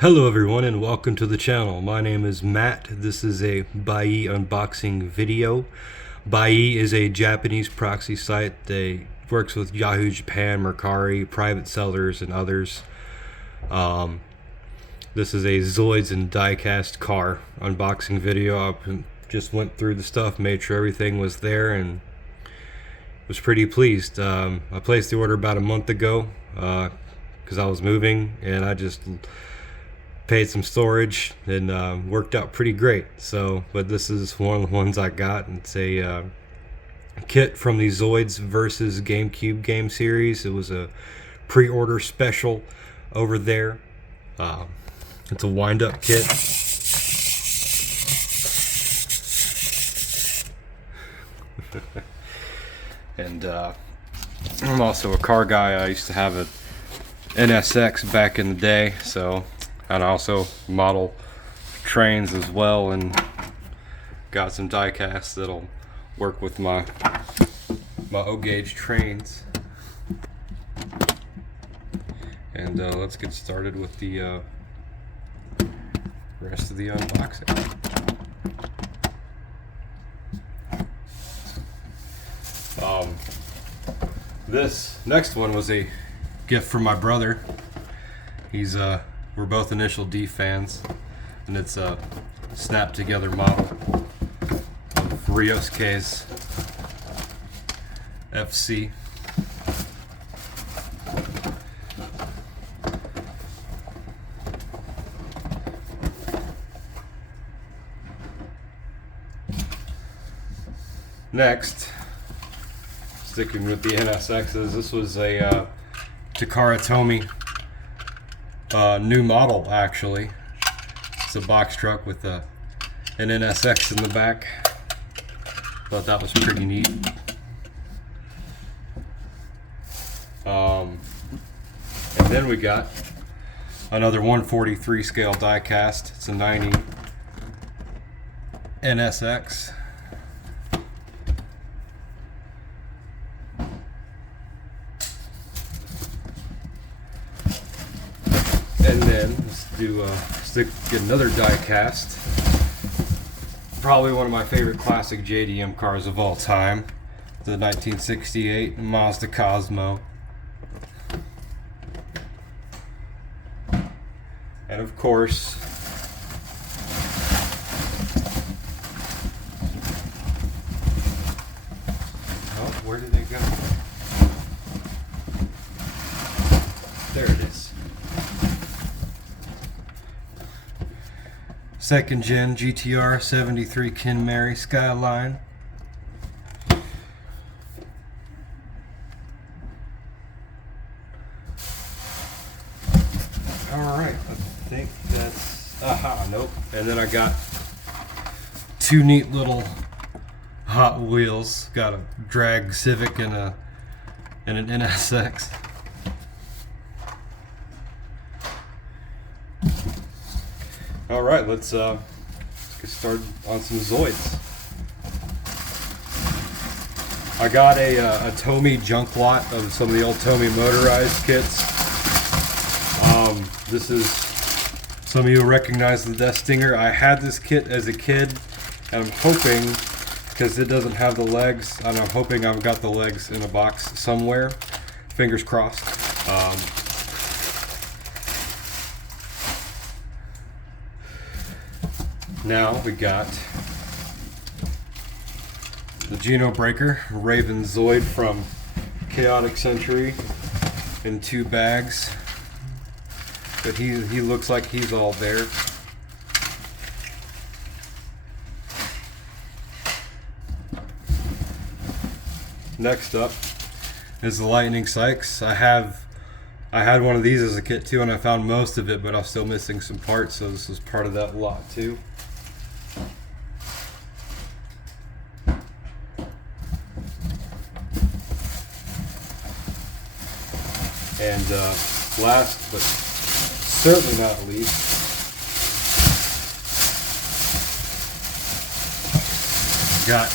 Hello everyone and welcome to the channel. My name is Matt. This is a Buyee unboxing video. Buyee is a Japanese proxy site. They works with Yahoo Japan, Mercari, private sellers, and others. This is a Zoids and Diecast car unboxing video. I just went through the stuff, made sure everything was there, and was pretty pleased. I placed the order about a month ago because I was moving, and I just paid some storage and worked out pretty great. But this is one of the ones I got. It's a kit from the Zoids versus GameCube game series. It was a pre-order special over there. It's a wind-up kit. And I'm also a car guy. I used to have a NSX back in the day, and I also model trains as well, and got some die casts that'll work with my O-gauge trains. And let's get started with the rest of the unboxing. This next one was a gift from my brother. We're both Initial D fans, and it's a snap together model of Ryosuke's FC. Next, sticking with the NSXs, this was a Takara Tomy new model, actually. It's a box truck with an NSX in the back. Thought that was pretty neat. And then we got another 143 scale die cast. It's a 90 NSX. And then let's get another die cast. Probably one of my favorite classic JDM cars of all time, the 1968 Mazda Cosmo. And of course, oh, where did they go? There it is. Second gen GTR 73 Kinmary Skyline. Alright, I think that's... nope. And then I got two neat little Hot Wheels. Got a drag Civic and an NSX. Alright, let's get started on some Zoids. I got a Tomy junk lot of some of the old Tomy motorized kits. This is, some of you recognize the Death Stinger. I had this kit as a kid, and I'm hoping, because it doesn't have the legs, and I'm hoping I've got the legs in a box somewhere. Fingers crossed. Now we got the Geno Breaker, Raven Zoid from Chaotic Century in 2 bags. But he looks like he's all there. Next up is the Lightning Sykes. I had one of these as a kit too, and I found most of it, but I'm still missing some parts, so this is part of that lot too. And last but certainly not least, got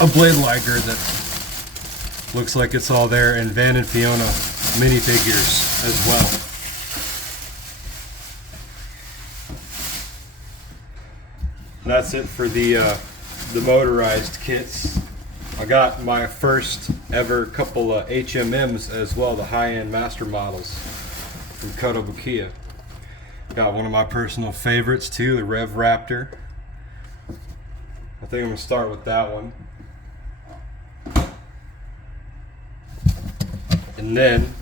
a blade liger that looks like it's all there, and Van and Fiona minifigures as well. That's it for the motorized kits. I got my first ever couple of HMMs as well, the high-end master models from Kotobukiya. Got one of my personal favorites too, the Rev Raptor. I think I'm gonna start with that one. And then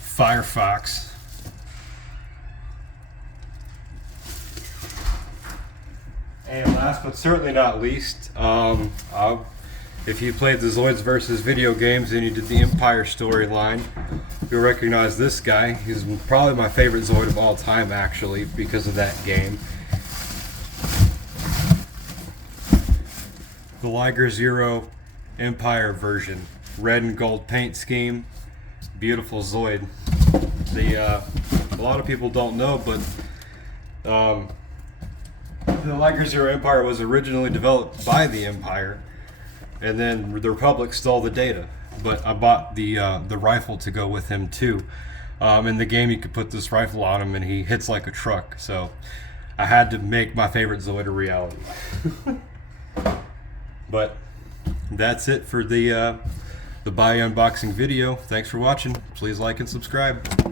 Firefox. And last but certainly not least, if you played the Zoids versus video games and you did the Empire storyline, you'll recognize this guy. He's probably my favorite Zoid of all time, actually, because of that game. The Liger Zero Empire version. Red and gold paint scheme. Beautiful Zoid. A lot of people don't know, but the Liger Zero Empire was originally developed by the Empire, and then the Republic stole the data. But I bought the rifle to go with him too. In the game, you could put this rifle on him, and he hits like a truck. So I had to make my favorite Zoid a reality. But that's it for the Buyee unboxing video. Thanks for watching. Please like and subscribe.